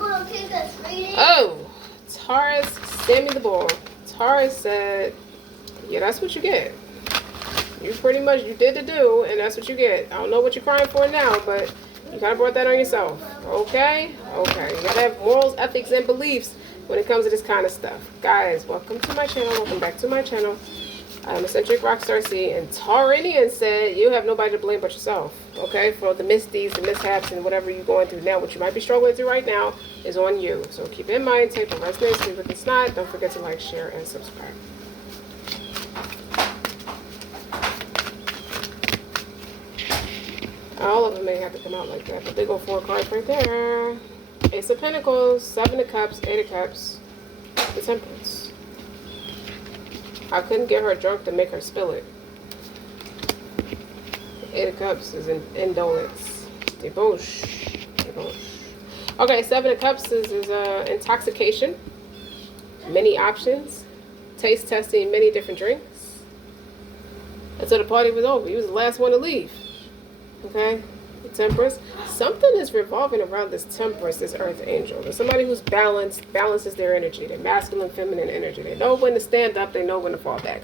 Oh, Taurus, Sammy the Bull. Taurus said, yeah, that's what you get. You pretty much, you did the do, and that's what you get. I don't know what you're crying for now, but you kind of brought that on yourself. Okay? Okay. You gotta have morals, ethics, and beliefs when it comes to this kind of stuff. Guys, welcome to my channel. Welcome back to my channel. I'm Eccentric RockStar'Seed, and Taurinian said you have nobody to blame but yourself, okay, for the misdeeds and mishaps and whatever you're going through now. What you might be struggling through right now is on you. So keep in mind, take what resonates, leave what it's not. Don't forget to like, share, and subscribe. All of them may have to come out like that, but they go 4 cards right there. Ace of Pentacles, 7 of Cups, 8 of Cups, the Temperance. I couldn't get her drunk to make her spill it. 8 of Cups is indolence. Debauche. Okay, 7 of Cups is intoxication. Many options. Taste testing many different drinks. Until the party was over. He was the last one to leave. Okay? The Temperance. Something is revolving around this Temperance, this Earth Angel. There's somebody who's balanced, balances their energy, their masculine, feminine energy. They know when to stand up, they know when to fall back.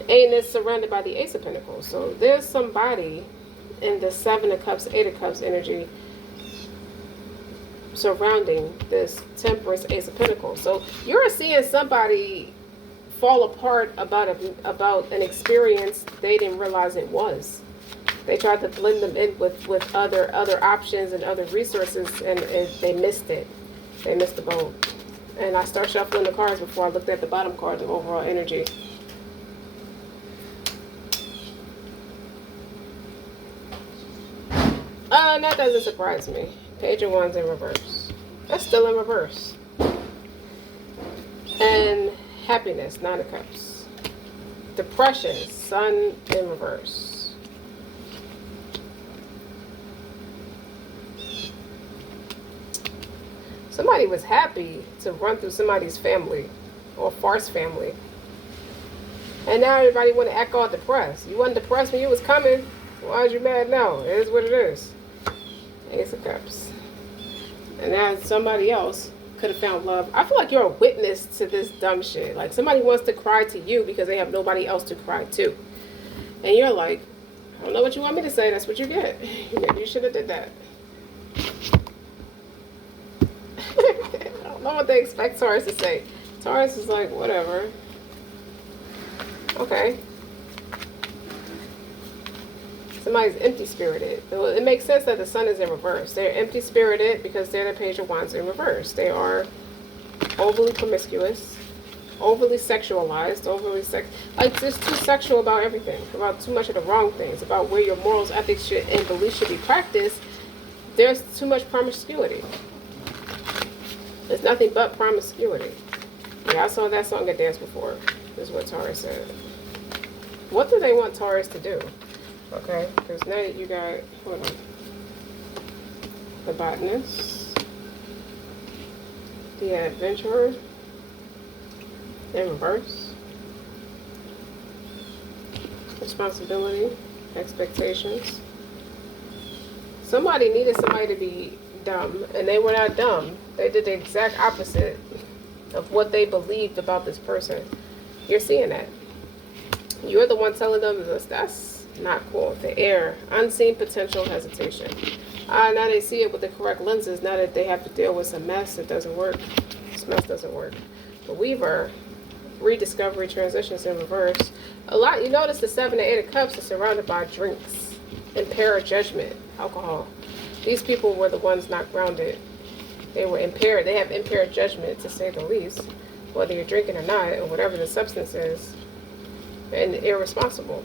And it's surrounded by the Ace of Pentacles. So there's somebody in the 7 of Cups, 8 of Cups energy surrounding this Temperance, Ace of Pentacles. So you're seeing somebody fall apart about an experience they didn't realize it was. They tried to blend them in with other options and other resources, and they missed it. They missed the boat. And I start shuffling the cards before I looked at the bottom cards of overall energy. That doesn't surprise me. Page of Wands in reverse. That's still in reverse. And happiness, 9 of Cups. Depression, Sun in reverse. Somebody was happy to run through somebody's family or farce family. And now everybody want to act all depressed. You wasn't depressed when you was coming. Why are you mad now? It is what it is. Ace of Cups. And now somebody else could have found love. I feel like you're a witness to this dumb shit. Like somebody wants to cry to you because they have nobody else to cry to. And you're like, I don't know what you want me to say. That's what you get. Maybe you should have did that. I don't know what they expect Taurus to say. Taurus is like, whatever. Okay. Somebody's empty-spirited. It makes sense that the Sun is in reverse. They're empty-spirited because they're the Page of Wands in reverse. They are overly promiscuous, overly sexualized, like just too sexual about everything, about too much of the wrong things, about where your morals, ethics, and beliefs should be practiced. There's too much promiscuity. It's nothing but promiscuity. Yeah, I saw that song at dance before. This is what Taurus said. What do they want Taurus to do? Okay, because now you got, hold on, the botanist, the adventurer, in reverse, responsibility, expectations. Somebody needed somebody to be dumb, and they were not dumb. They did the exact opposite of what they believed about this person. You're seeing that. You're the one telling them this. That's not cool. The air, unseen potential, hesitation. Now they see it with the correct lenses. Now that they have to deal with some mess, it doesn't work. This mess doesn't work. The Weaver, rediscovery, transitions in reverse. A lot. You notice the 7 and 8 of Cups are surrounded by drinks, impaired judgment, alcohol. These people were the ones not grounded. They were impaired. They have impaired judgment, to say the least, whether you're drinking or not, or whatever the substance is, and irresponsible.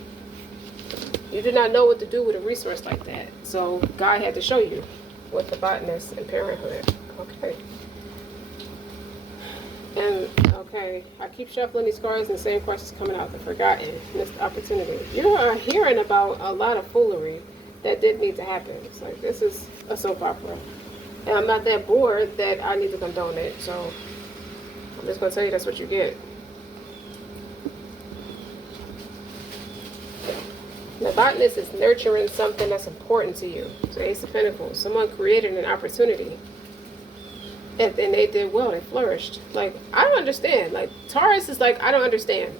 You do not know what to do with a resource like that. So God had to show you with the botanist and parenthood. Okay. And, okay, I keep shuffling these cards and the same questions coming out. The forgotten, missed opportunity. You're hearing about a lot of foolery that didn't need to happen. It's like, this is a soap opera. And I'm not that bored that I need to condone it. So I'm just going to tell you that's what you get. The botanist is nurturing something that's important to you. So Ace of Pentacles. Someone created an opportunity. And they did well. They flourished. Like, I don't understand. Like, Taurus is like, I don't understand.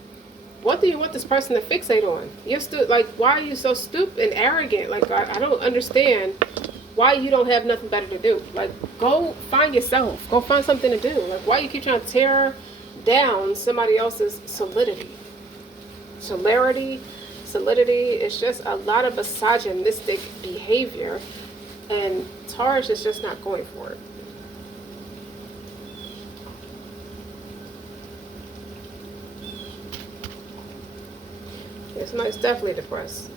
What do you want this person to fixate on? You're still like, why are you so stupid and arrogant? Like, I don't understand why you don't have nothing better to do. Like, go find yourself. Go find something to do. Like, why you keep trying to tear down somebody else's solidity? Solidity is just a lot of misogynistic behavior, and Taurus is just not going for it. Somebody's definitely depressed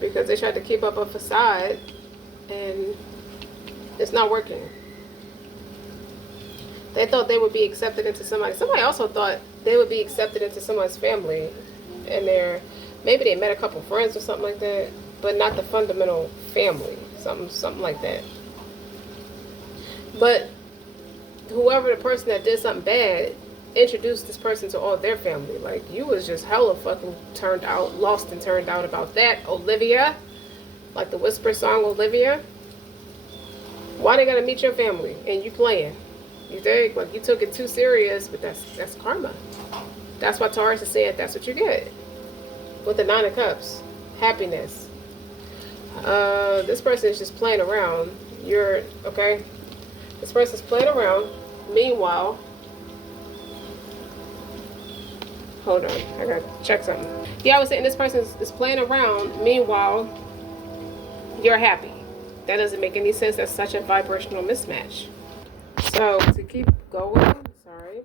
because they tried to keep up a facade and it's not working. They thought they would be accepted into somebody also thought they would be accepted into someone's family, and maybe they met a couple friends or something like that, but not the fundamental family, something like that. But whoever the person that did something bad introduced this person to all their family. Like, you was just hella fucking lost and turned out about that, Olivia. Like the Whisper song, Olivia. Why they gotta meet your family and you playing? You think? Like, you took it too serious, but that's karma. That's why Taurus is saying that's what you get. With the Nine of Cups. Happiness. This person is just playing around. Okay? This person's playing around. Meanwhile, hold on, I gotta check something. Yeah, I was saying this person is playing around. Meanwhile, you're happy. That doesn't make any sense. That's such a vibrational mismatch. So, to keep going, sorry.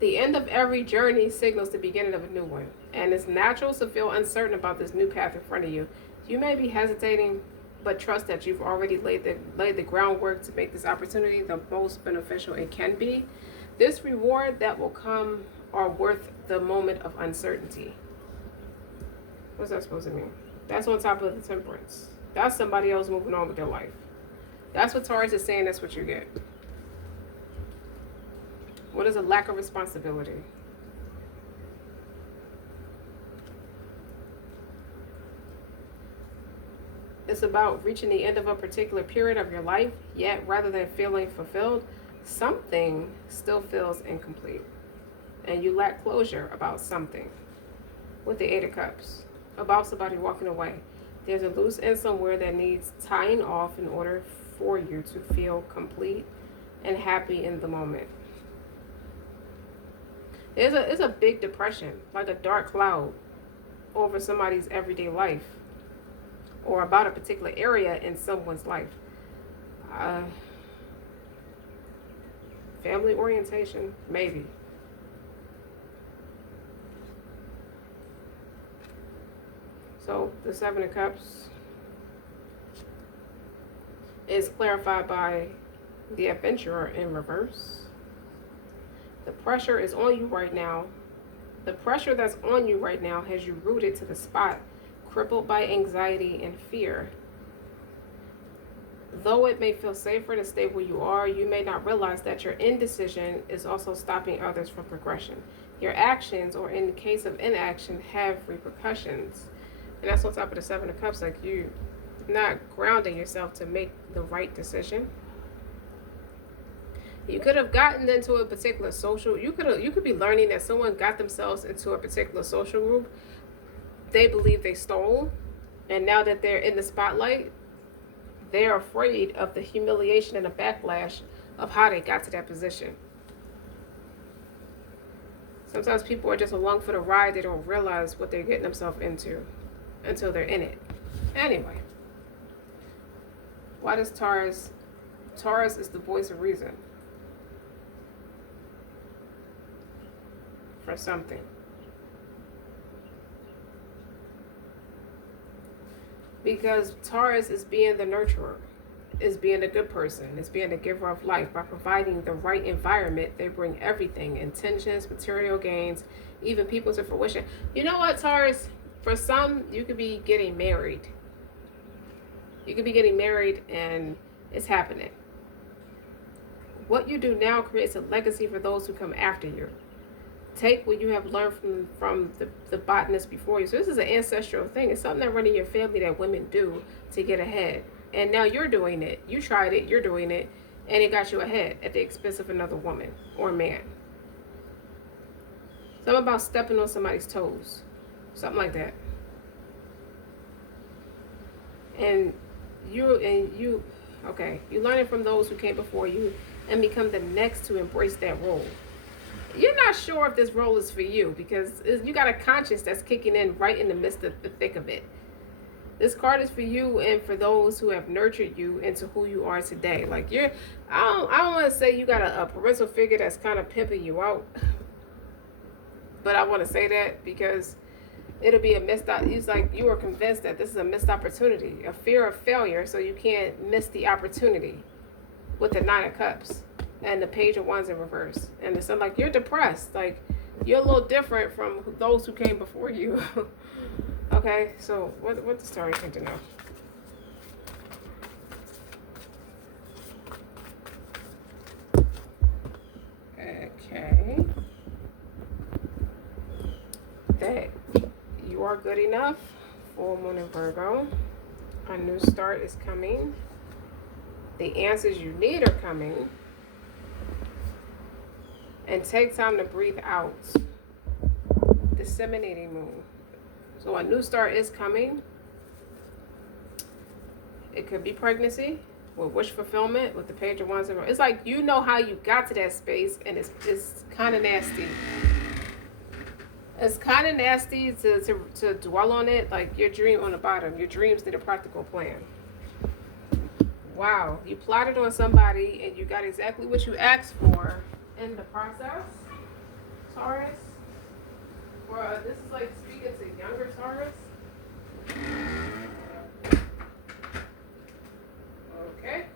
The end of every journey signals the beginning of a new one. And it's natural to feel uncertain about this new path in front of you. You may be hesitating, but trust that you've already laid the groundwork to make this opportunity the most beneficial it can be. This reward that will come are worth the moment of uncertainty. What's that supposed to mean? That's on top of the Temperance. That's somebody else moving on with their life. That's what Taurus is saying. That's what you get. What is a lack of responsibility? It's about reaching the end of a particular period of your life, yet rather than feeling fulfilled, something still feels incomplete. And you lack closure about something. With the Eight of Cups. About somebody walking away. There's a loose end somewhere that needs tying off in order for you to feel complete and happy in the moment. It's a big depression, like a dark cloud over somebody's everyday life or about a particular area in someone's life. Family orientation, maybe. So the Seven of Cups is clarified by the Adventurer in reverse. The pressure is on you right now. The pressure that's on you right now has you rooted to the spot, crippled by anxiety and fear. Though it may feel safer to stay where you are, you may not realize that your indecision is also stopping others from progression. Your actions, or in the case of inaction, have repercussions. And that's on top of the Seven of Cups, like you not grounding yourself to make the right decision. You could have gotten into a particular social, you could be learning that someone got themselves into a particular social group they believe they stole, and now that they're in the spotlight, they're afraid of the humiliation and the backlash of how they got to that position. Sometimes people are just along for the ride. They don't realize what they're getting themselves into until they're in it. Anyway, why does Taurus is the voice of reason for something. Because Taurus is being the nurturer, is being a good person, is being the giver of life. By providing the right environment, they bring everything, intentions, material gains, even people to fruition. You know what, Taurus? For some, you could be getting married. You could be getting married and it's happening. What you do now creates a legacy for those who come after you. Take what you have learned from the botanists before you. So this is an ancestral thing. It's something that run in your family that women do to get ahead. And now you're doing it. You tried it. You're doing it. And it got you ahead at the expense of another woman or man. Something about stepping on somebody's toes. Something like that. And you okay, you learn it from those who came before you and become the next to embrace that role. You're not sure if this role is for you because you got a conscience that's kicking in right in the midst of the thick of it. This card is for you and for those who have nurtured you into who you are today. Like I don't want to say you got a parental figure that's kind of pimping you out, but I want to say that because it'll be a missed out. It's like you are convinced that this is a missed opportunity, a fear of failure, so you can't miss the opportunity with the Nine of Cups and the Page of Wands in reverse. And it's like you're depressed. Like you're a little different from those who came before you. Okay, so what the story need to know? Okay. That you are good enough. Full Moon in Virgo. A new start is coming. The answers you need are coming. And take time to breathe out. Disseminating Moon. So a new start is coming. It could be pregnancy with wish fulfillment with the Page of Wands. It's like you know how you got to that space, and it's kind of nasty. It's kind of nasty to dwell on it. Like your dream on the bottom. Your dreams need a practical plan. Wow. You plotted on somebody and you got exactly what you asked for in the process. Taurus. Or this is like speaking to younger Taurus. Okay.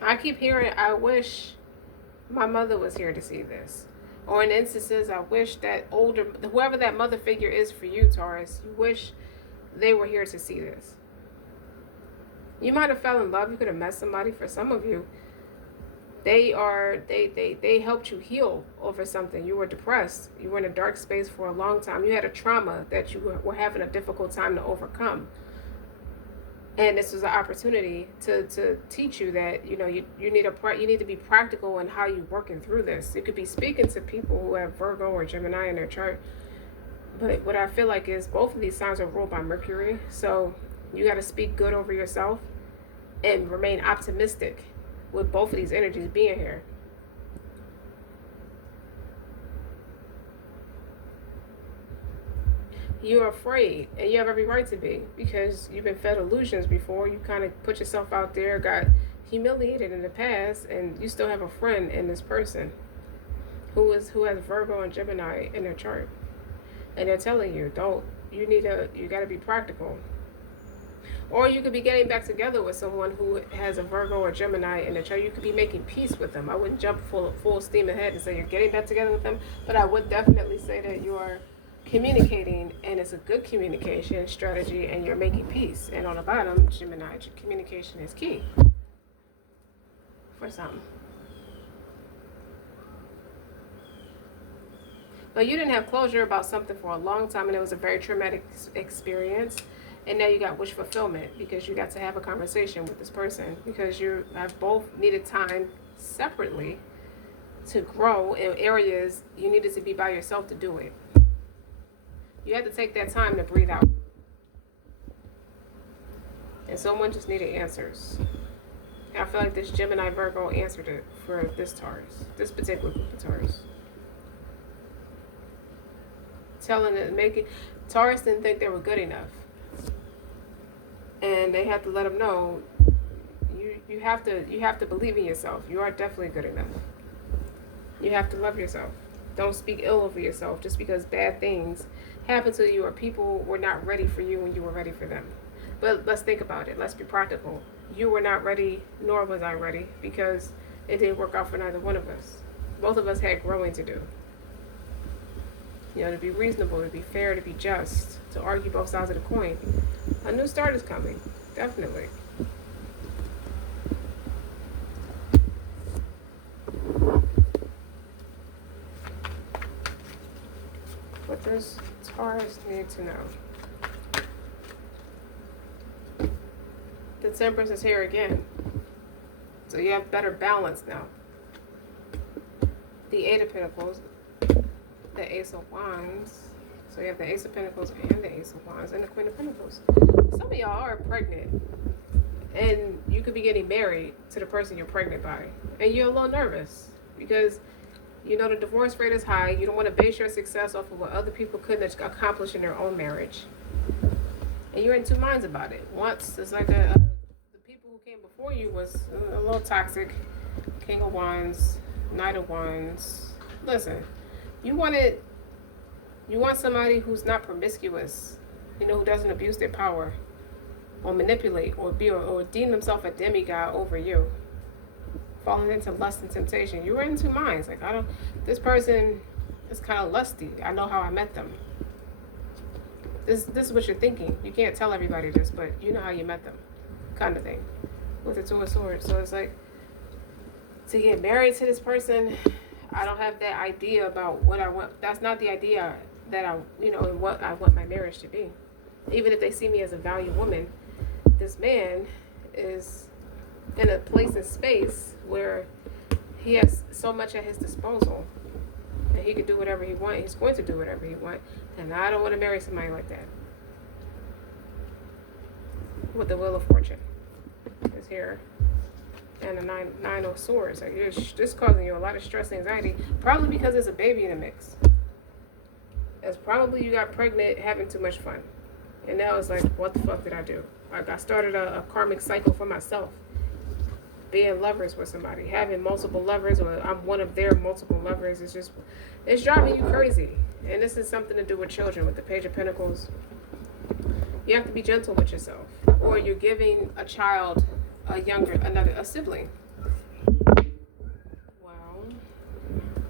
I keep hearing, I wish my mother was here to see this. Or in instances, I wish that whoever that mother figure is for you, Taurus, you wish they were here to see this. You might have fell in love. You could have met somebody. For some of you, they helped you heal over something. You were depressed. You were in a dark space for a long time. You had a trauma that you were having a difficult time to overcome. And this was an opportunity to teach you that you need to be practical in how you're working through this. You could be speaking to people who have Virgo or Gemini in their chart, but what I feel like is both of these signs are ruled by Mercury, so you got to speak good over yourself and remain optimistic with both of these energies being here. You're afraid, and you have every right to be, because you've been fed illusions before. You kind of put yourself out there, got humiliated in the past, and you still have a friend in this person who has Virgo and Gemini in their chart, and they're telling you, you got to be practical. Or you could be getting back together with someone who has a Virgo or Gemini in their chart. You could be making peace with them. I wouldn't jump full steam ahead and say you're getting back together with them, but I would definitely say that you are communicating, and it's a good communication strategy, and you're making peace. And on the bottom, Gemini, communication is key for something. But you didn't have closure about something for a long time, and it was a very traumatic experience. And now you got wish fulfillment because you got to have a conversation with this person, because you have both needed time separately to grow in areas you needed to be by yourself to do it. You have to take that time to breathe out. And someone just needed answers. And I feel like this Gemini Virgo answered it for this Taurus, this particular group of Taurus. Telling it, Taurus didn't think they were good enough. And they have to let them know, you have to believe in yourself. You are definitely good enough. You have to love yourself. Don't speak ill over yourself just because bad things happen to you or people were not ready for you when you were ready for them. But let's think about it. Let's be practical. You were not ready, nor was I ready, because it didn't work out for neither one of us. Both of us had growing to do. To be reasonable, to be fair, to be just, to argue both sides of the coin. A new start is coming, definitely. What does Taurus need to know? The Temperance is here again. So you have better balance now. The Eight of Pentacles, the Ace of Wands. So you have the Ace of Pentacles and the Ace of Wands and the Queen of Pentacles. Some of y'all are pregnant. And you could be getting married to the person you're pregnant by. And you're a little nervous. Because you know the divorce rate is high. You don't want to base your success off of what other people couldn't accomplish in their own marriage. And you're in two minds about it. Once, it's like the people who came before you was a little toxic. King of Wands, Knight of Wands. Listen, you want somebody who's not promiscuous, who doesn't abuse their power or manipulate or deem themselves a demigod over you. Falling into lust and temptation. You were in two minds. Like, this person is kind of lusty. I know how I met them. This is what you're thinking. You can't tell everybody this, but you know how you met them. Kind of thing. With the Two of Swords. So it's like, to get married to this person, I don't have that idea about what I want. That's not the idea that and what I want my marriage to be. Even if they see me as a valued woman, this man is in a place and space where he has so much at his disposal and he can do whatever he wants. He's going to do whatever he wants, and I don't want to marry somebody like that. With the Wheel of Fortune is here, and the nine of Swords. Like, this causing you a lot of stress and anxiety, probably because there's a baby in the mix. It's probably you got pregnant having too much fun, and now it's like, what the fuck did I do? Like, I started a karmic cycle for myself. Being lovers with somebody, having multiple lovers, or I'm one of their multiple lovers. It's driving you crazy. And this is something to do with children, with the Page of Pentacles. You have to be gentle with yourself, or you're giving a child a sibling. Wow.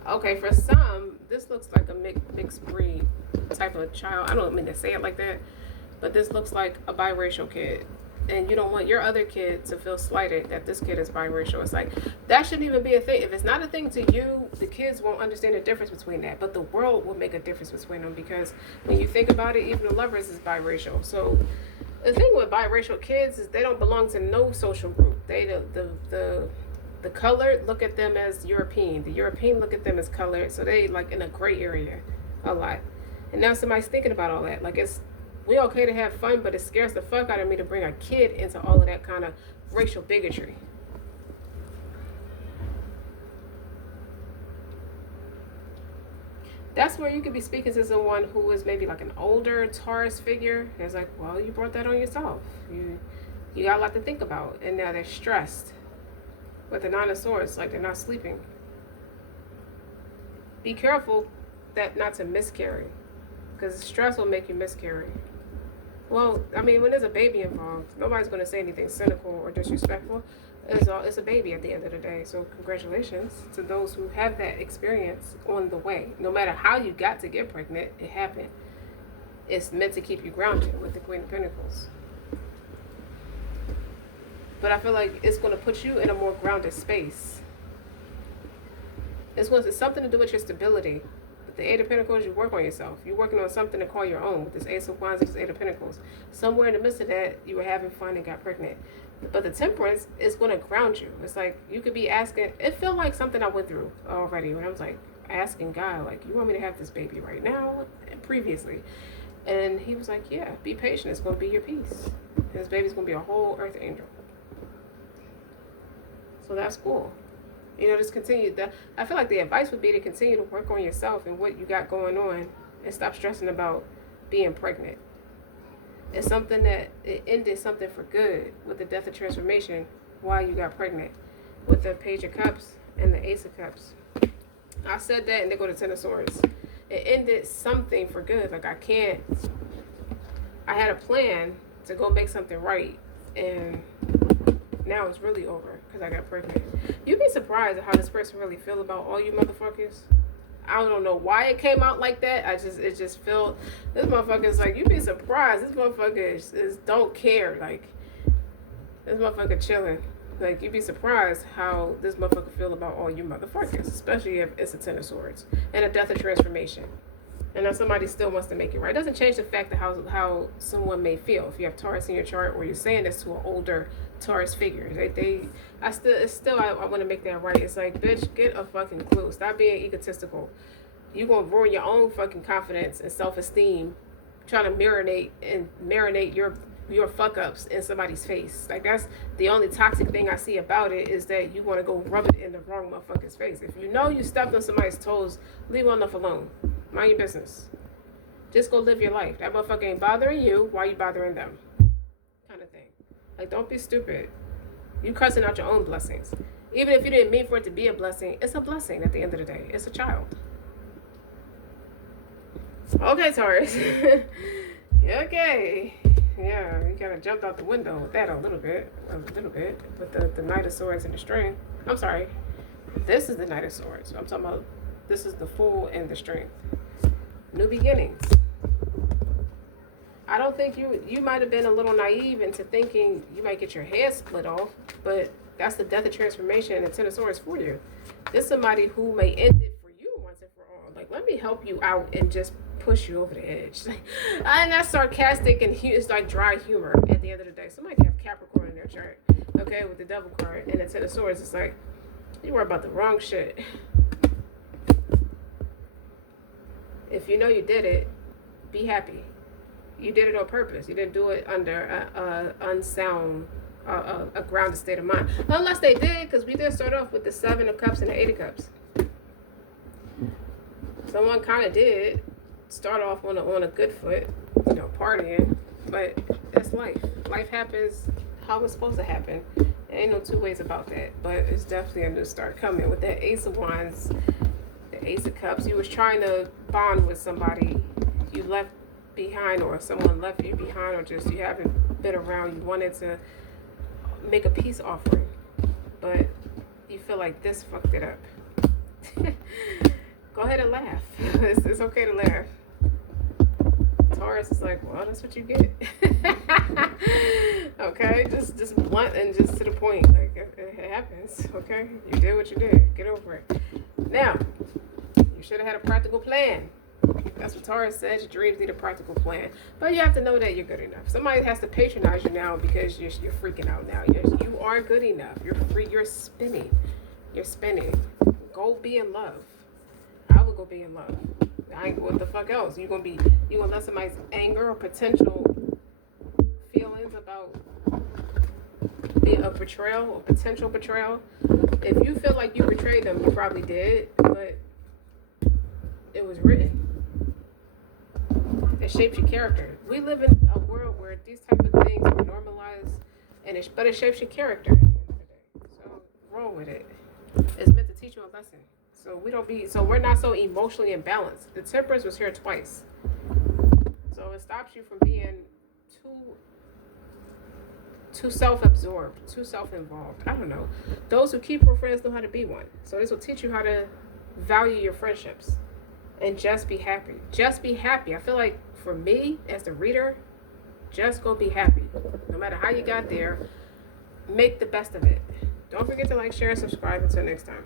Okay, for some, this looks like a mixed breed type of child. I don't mean to say it like that, but this looks like a biracial kid. And you don't want your other kid to feel slighted that this kid is biracial. It's like, that shouldn't even be a thing. If it's not a thing to you, the kids won't understand the difference between that. But the world will make a difference between them, because when you think about it, even the lovers is biracial. So the thing with biracial kids is they don't belong to no social group. They the colored look at them as European. The European look at them as colored. So they like in a gray area a lot. And now somebody's thinking about all that. Like, we okay to have fun, but it scares the fuck out of me to bring a kid into all of that kind of racial bigotry. That's where you could be speaking to someone who is maybe like an older Taurus figure. It's like, well, you brought that on yourself. You got a lot to think about, and now they're stressed. With the Nine of Swords, like they're not sleeping. Be careful not to miscarry, because stress will make you miscarry. Well, I mean, when there's a baby involved, nobody's going to say anything cynical or disrespectful. It's a baby at the end of the day. So congratulations to those who have that experience on the way. No matter how you got to get pregnant, it happened. It's meant to keep you grounded with the Queen of Pentacles. But I feel like it's going to put you in a more grounded space. It's something to do with your stability. The Eight of Pentacles, you work on yourself. You're working on something to call your own. With this Ace of Wands and this Eight of Pentacles. Somewhere in the midst of that, you were having fun and got pregnant. But the Temperance is going to ground you. It's like, you could be asking, it felt like something I went through already when I was like asking God, like, you want me to have this baby right now? And previously. And he was like, yeah, be patient. It's going to be your peace. And this baby's going to be a whole earth angel. So that's cool. Just continue. I feel like the advice would be to continue to work on yourself and what you got going on, and stop stressing about being pregnant. It's something that it ended something for good with the Death of Transformation while you got pregnant, with the Page of Cups and the Ace of Cups. I said that, and they go to Ten of Swords. It ended something for good. Like, I had a plan to go make something right, and now it's really over because I got pregnant. You'd be surprised at how this person really feel about all you motherfuckers. I don't know why it came out like that. It just felt, this motherfucker's like, you'd be surprised. This motherfucker is don't care. Like, this motherfucker chilling. Like, you'd be surprised how this motherfucker feel about all you motherfuckers, especially if it's a Ten of Swords and a Death of Transformation. And now somebody still wants to make it right. It doesn't change the fact that how someone may feel. If you have Taurus in your chart, or you're saying this to an older Taurus figure, I want to make that right. It's like, bitch, get a fucking clue. Stop being egotistical. You gonna ruin your own fucking confidence and self-esteem, trying to marinate your fuck ups in somebody's face. Like, that's the only toxic thing I see about it, is that you want to go rub it in the wrong motherfucker's face. If you know you stepped on somebody's toes, leave one enough alone. Mind your business. Just go live your life. That motherfucker ain't bothering you. Why you bothering them? Kind of thing. Like, don't be stupid. You cussing out your own blessings. Even if you didn't mean for it to be a blessing, it's a blessing at the end of the day. It's a child. Okay, Taurus. Okay. Yeah, you kind of jumped out the window with that a little bit. With the Knight of Swords and the string. I'm sorry. This is the Knight of Swords. I'm talking about, this is the Fool and the Strength. New beginnings. I don't think you might have been a little naive into thinking you might get your head split off, but that's the Death of Transformation and the Ten of Swords for you. This is somebody who may end it for you once and for all. Like, let me help you out and just push you over the edge. And that's sarcastic, and it's like dry humor at the end of the day. Somebody can have Capricorn in their chart, okay, with the Devil card and the Ten of Swords. It's like, you worry about the wrong shit. If you know you did it, be happy. You did it on purpose. You didn't do it under a unsound, a grounded state of mind. Unless they did, because we did start off with the Seven of Cups and the Eight of Cups. Someone kind of did start off on a good foot, partying. But that's life. Life happens how it's supposed to happen. There ain't no two ways about that. But it's definitely a new start coming with that Ace of Wands, the Ace of Cups. You was trying to bond with somebody you left behind, or someone left you behind, or just you haven't been around. You wanted to make a peace offering, but you feel like this fucked it up. Go ahead and laugh. It's okay to laugh. Taurus is like, well, that's what you get. Okay, just blunt and just to the point. Like, it happens. Okay, you did what you did. Get over it. Now, you should have had a practical plan. That's what Taurus says. Your dreams need a practical plan, but you have to know that you're good enough. Somebody has to patronize you now because you're freaking out now. You are good enough. You're free. You're spinning. Go be in love. I would go be in love. What the fuck else? You gonna let somebody's anger or potential feelings about being a betrayal or potential betrayal? If you feel like you betrayed them, you probably did, but it was written. It shapes your character. We live in a world where these type of things are normalized, but it shapes your character at the end of the day. So roll with it. It's meant to teach you a lesson. So we're not so emotionally imbalanced. The Temperance was here twice. So it stops you from being too self-absorbed, too self-involved. I don't know. Those who keep real friends know how to be one. So this will teach you how to value your friendships and just be happy. Just be happy. I feel like for me, as the reader, just go be happy. No matter how you got there, make the best of it. Don't forget to like, share, and subscribe. Until next time.